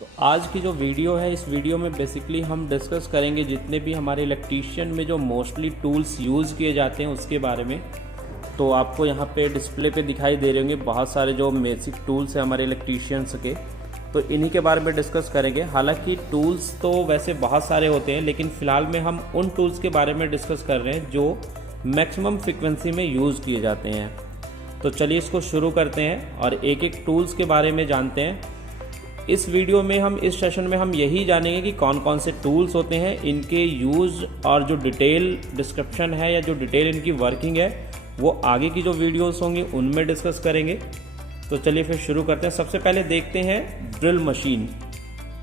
तो आज की जो वीडियो है, इस वीडियो में बेसिकली हम डिस्कस करेंगे जितने भी हमारे इलेक्ट्रीशियन में जो मोस्टली टूल्स यूज़ किए जाते हैं उसके बारे में। तो आपको यहाँ पे डिस्प्ले पे दिखाई दे रहे होंगे बहुत सारे जो बेसिक टूल्स हैं हमारे इलेक्ट्रीशियंस के, तो इन्हीं के बारे में डिस्कस करेंगे। हालांकि टूल्स तो वैसे बहुत सारे होते हैं, लेकिन फ़िलहाल में हम उन टूल्स के बारे में डिस्कस कर रहे हैं जो मैक्सिमम फ्रिक्वेंसी में यूज़ किए जाते हैं। तो चलिए इसको शुरू करते हैं और एक एक टूल्स के बारे में जानते हैं। इस वीडियो में हम इस सेशन में हम यही जानेंगे कि कौन कौन से टूल्स होते हैं, इनके यूज़ और जो डिटेल डिस्क्रिप्शन है या जो डिटेल इनकी वर्किंग है वो आगे की जो वीडियोस होंगी उनमें डिस्कस करेंगे। तो चलिए फिर शुरू करते हैं। सबसे पहले देखते हैं ड्रिल मशीन।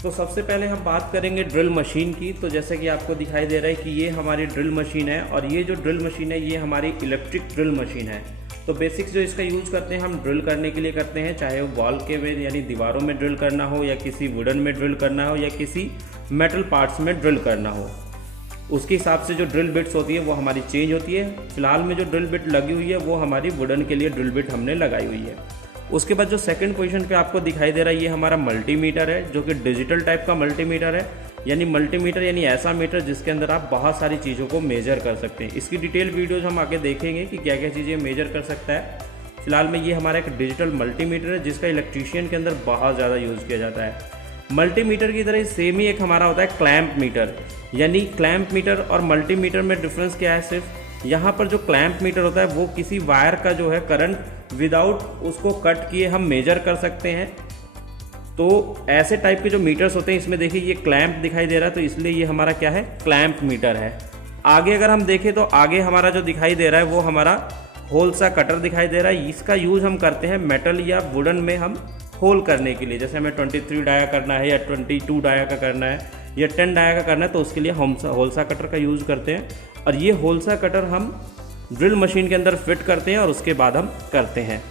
तो सबसे पहले हम बात करेंगे ड्रिल मशीन की। तो जैसे कि आपको दिखाई दे रहा है कि ये हमारी ड्रिल मशीन है और ये जो ड्रिल मशीन है ये हमारी इलेक्ट्रिक ड्रिल मशीन है। तो बेसिक्स जो इसका यूज़ करते हैं हम ड्रिल करने के लिए करते हैं, चाहे वो वॉल के में यानी दीवारों में ड्रिल करना हो या किसी वुडन में ड्रिल करना हो या किसी मेटल पार्ट्स में ड्रिल करना हो। उसके हिसाब से जो ड्रिल बिट्स होती है वो हमारी चेंज होती है। फिलहाल में जो ड्रिल बिट लगी हुई है वो हमारी वुडन के लिए ड्रिल बिट हमने लगाई हुई है। उसके बाद जो सेकंड पोजीशन पे आपको दिखाई दे रहा है ये हमारा मल्टीमीटर है, जो कि डिजिटल टाइप का मल्टीमीटर है। यानी मल्टीमीटर यानी ऐसा मीटर जिसके अंदर आप बहुत सारी चीज़ों को मेजर कर सकते हैं। इसकी डिटेल वीडियोज हम आगे देखेंगे कि क्या क्या चीज़ें मेजर कर सकता है। फिलहाल में ये हमारा एक डिजिटल मल्टीमीटर है जिसका इलेक्ट्रीशियन के अंदर बहुत ज़्यादा यूज़ किया जाता है। मल्टीमीटर की तरह सेम ही एक हमारा होता है क्लैंप मीटर। यानी क्लैंप मीटर और मल्टीमीटर में डिफरेंस क्या है, सिर्फ यहाँ पर जो क्लैंप मीटर होता है वो किसी वायर का जो है करंट विदाउट उसको कट किए हम मेजर कर सकते हैं। तो ऐसे टाइप के जो मीटर्स होते हैं इसमें देखिए ये क्लैंप दिखाई दे रहा है, तो इसलिए ये हमारा क्या है, क्लैंप मीटर है। आगे अगर हम देखें तो आगे हमारा जो दिखाई दे रहा है वो हमारा होल सा कटर दिखाई दे रहा है। इसका यूज़ हम करते हैं मेटल या वुडन में हम होल करने के लिए। जैसे हमें 23 डाया करना है या 22 डाया का करना है या 10 डाया का करना है, तो उसके लिए हम होलसा कटर का यूज़ करते हैं। और ये होलसा कटर हम ड्रिल मशीन के अंदर फिट करते हैं और उसके बाद हम करते हैं।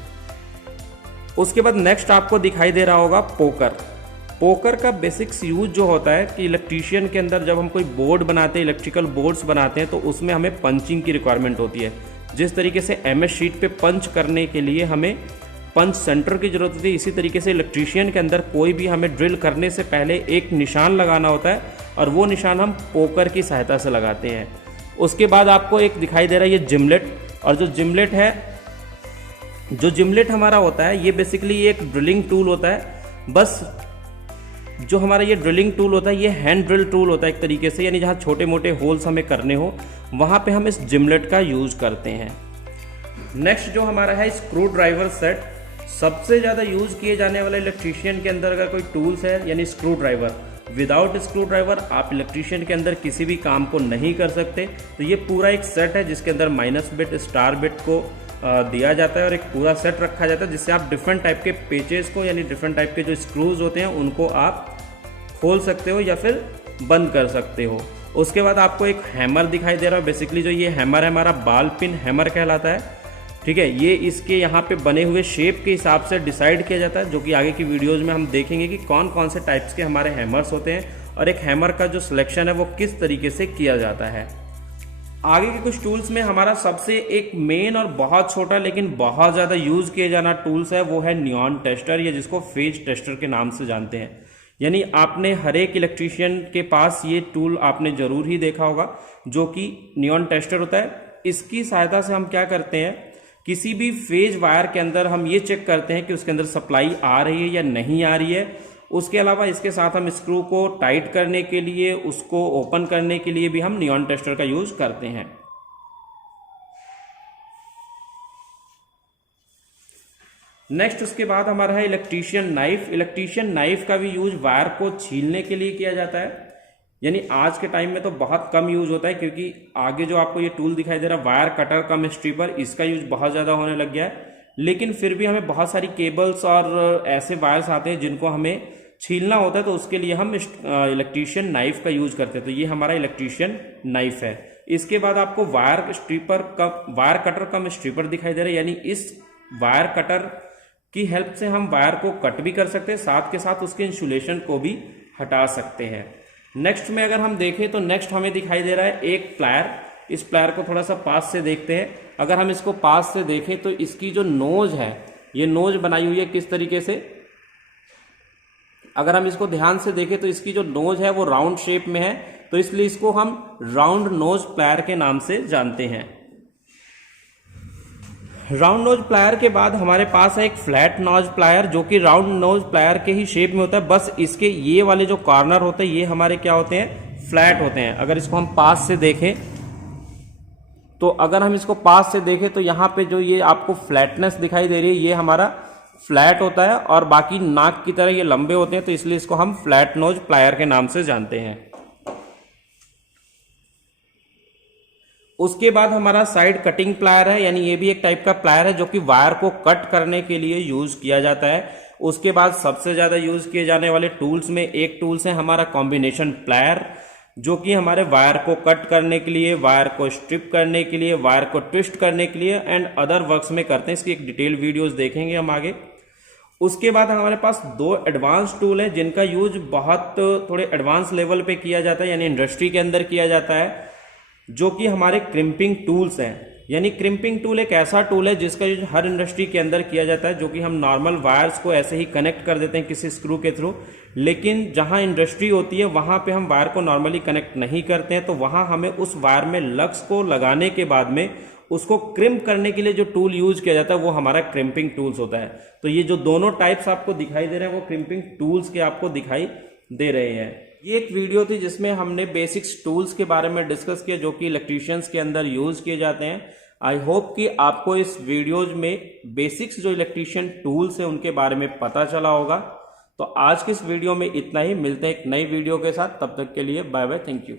उसके बाद नेक्स्ट आपको दिखाई दे रहा होगा पोकर। पोकर का बेसिक्स यूज जो होता है कि इलेक्ट्रीशियन के अंदर जब हम कोई बोर्ड बनाते हैं, इलेक्ट्रिकल बोर्ड्स बनाते हैं, तो उसमें हमें पंचिंग की रिक्वायरमेंट होती है। जिस तरीके से MS शीट पे पंच करने के लिए हमें पंच सेंटर की जरूरत होती है, इसी तरीके से इलेक्ट्रीशियन के अंदर कोई भी हमें ड्रिल करने से पहले एक निशान लगाना होता है और वो निशान हम पोकर की सहायता से लगाते हैं। उसके बाद आपको एक दिखाई दे रहा है ये जिमलेट। और जो जिमलेट है, जो जिमलेट हमारा होता है ये बेसिकली एक ड्रिलिंग टूल होता है। बस जो हमारा ये ड्रिलिंग टूल होता है ये हैंड ड्रिल टूल होता है एक तरीके से, यानी जहाँ छोटे मोटे होल्स हमें करने हो वहाँ पे हम इस जिमलेट का यूज़ करते हैं। नेक्स्ट जो हमारा है स्क्रू ड्राइवर सेट। सबसे ज़्यादा यूज़ किए जाने वाले इलेक्ट्रीशियन के अंदर अगर कोई टूल्स है यानी screw driver. Without screw driver आप इलेक्ट्रीशियन के अंदर किसी भी काम को नहीं कर सकते। तो ये पूरा एक सेट है जिसके अंदर माइनस बिट, स्टार बिट को दिया जाता है और एक पूरा सेट रखा जाता है जिससे आप डिफरेंट टाइप के पेचेस को यानी डिफरेंट टाइप के जो स्क्रूज होते हैं उनको आप खोल सकते हो या फिर बंद कर सकते हो। उसके बाद आपको एक हैमर दिखाई दे रहा है। बेसिकली जो ये हैमर है हमारा बाल पिन हैमर कहलाता है। ठीक है, ये इसके यहाँ पे बने हुए शेप के हिसाब से डिसाइड किया जाता है, जो कि आगे की वीडियोज़ में हम देखेंगे कि कौन कौन से टाइप्स के हमारे हैमर्स होते हैं और एक हैमर का जो सिलेक्शन है वो किस तरीके से किया जाता है। आगे के कुछ टूल्स में हमारा सबसे एक मेन और बहुत छोटा लेकिन बहुत ज़्यादा यूज़ किए जाना टूल्स है वो है नियॉन टेस्टर, या जिसको फेज टेस्टर के नाम से जानते हैं। यानी आपने हर एक इलेक्ट्रीशियन के पास ये टूल आपने ज़रूर ही देखा होगा, जो कि नियॉन टेस्टर होता है। इसकी सहायता से हम क्या करते हैं, किसी भी फेज वायर के अंदर हम ये चेक करते हैं कि उसके अंदर सप्लाई आ रही है या नहीं आ रही है। उसके अलावा इसके साथ हम स्क्रू को टाइट करने के लिए, उसको ओपन करने के लिए भी हम नियॉन टेस्टर का यूज करते हैं। नेक्स्ट उसके बाद हमारा है इलेक्ट्रीशियन नाइफ। इलेक्ट्रीशियन नाइफ का भी यूज वायर को छीलने के लिए किया जाता है। यानी आज के टाइम में तो बहुत कम यूज होता है, क्योंकि आगे जो आपको ये टूल दिखाई दे रहा है वायर कटर कम स्ट्रिपर, इसका यूज बहुत ज़्यादा होने लग गया है। लेकिन फिर भी हमें बहुत सारी केबल्स और ऐसे वायर्स आते हैं जिनको हमें छीलना होता है, तो उसके लिए हम इलेक्ट्रीशियन नाइफ का यूज करते हैं। तो ये हमारा इलेक्ट्रीशियन नाइफ है। इसके बाद आपको वायर कटर कम स्ट्रिपर दिखाई दे रहा है। यानी इस वायर कटर की हेल्प से हम वायर को कट भी कर सकते हैं, साथ के साथ उसके इंसुलेशन को भी हटा सकते हैं। नेक्स्ट में अगर हम देखें तो नेक्स्ट हमें दिखाई दे रहा है एक प्लायर। इस प्लायर को थोड़ा सा पास से देखते हैं। अगर हम इसको पास से देखें तो इसकी जो नोज है, ये नोज बनाई हुई है किस तरीके से, अगर हम इसको ध्यान से देखें तो इसकी जो नोज है वो राउंड शेप में है, तो इसलिए इसको हम राउंड नोज प्लायर के नाम से जानते हैं। राउंड नोज प्लायर के बाद हमारे पास है एक फ्लैट नोज प्लायर, जो कि राउंड नोज प्लायर के ही शेप में होता है, बस इसके ये वाले जो कॉर्नर होते हैं ये हमारे क्या होते हैं, फ्लैट होते हैं। अगर इसको हम पास से देखें तो तो यहाँ पे जो ये आपको फ्लैटनेस दिखाई दे रही है ये हमारा फ्लैट होता है, और बाकी नाक की तरह ये लंबे होते हैं, तो इसलिए इसको हम फ्लैट नोज प्लायर के नाम से जानते हैं। उसके बाद हमारा साइड कटिंग प्लायर है, यानी ये भी एक टाइप का प्लायर है जो कि वायर को कट करने के लिए यूज किया जाता है। उसके बाद सबसे ज्यादा यूज किए जाने वाले टूल्स में एक टूल्स है हमारा कॉम्बिनेशन प्लायर, जो कि हमारे वायर को कट करने के लिए, वायर को स्ट्रिप करने के लिए, वायर को ट्विस्ट करने के लिए एंड अदर वर्क्स में करते हैं। इसकी एक डिटेल वीडियोस देखेंगे हम आगे। उसके बाद हमारे पास दो एडवांस टूल है जिनका यूज बहुत थोड़े एडवांस लेवल पे किया जाता है, यानी इंडस्ट्री के अंदर किया जाता है, जो कि हमारे क्रिम्पिंग टूल्स हैं। यानी क्रिम्पिंग टूल एक ऐसा टूल है जिसका यूज हर इंडस्ट्री के अंदर किया जाता है, जो कि हम नॉर्मल वायर्स को ऐसे ही कनेक्ट कर देते हैं किसी स्क्रू के थ्रू, लेकिन जहां इंडस्ट्री होती है वहां पे हम वायर को नॉर्मली कनेक्ट नहीं करते हैं, तो वहां हमें उस वायर में लग्स को लगाने के बाद में उसको क्रिम्प करने के लिए जो टूल यूज किया जाता है वो हमारा क्रिम्पिंग टूल्स होता है। तो ये जो दोनों टाइप्स आपको दिखाई दे रहे हैं वो क्रिम्पिंग टूल्स के आपको दिखाई दे रहे हैं। ये एक वीडियो थी जिसमें हमने बेसिक्स टूल्स के बारे में डिस्कस किया जो कि इलेक्ट्रीशियंस के अंदर यूज किए जाते हैं। आई होप कि आपको इस वीडियोज में बेसिक्स जो इलेक्ट्रीशियन टूल्स हैं उनके बारे में पता चला होगा। तो आज की इस वीडियो में इतना ही, मिलते हैं एक नई वीडियो के साथ, तब तक के लिए बाय बाय, थैंक यू।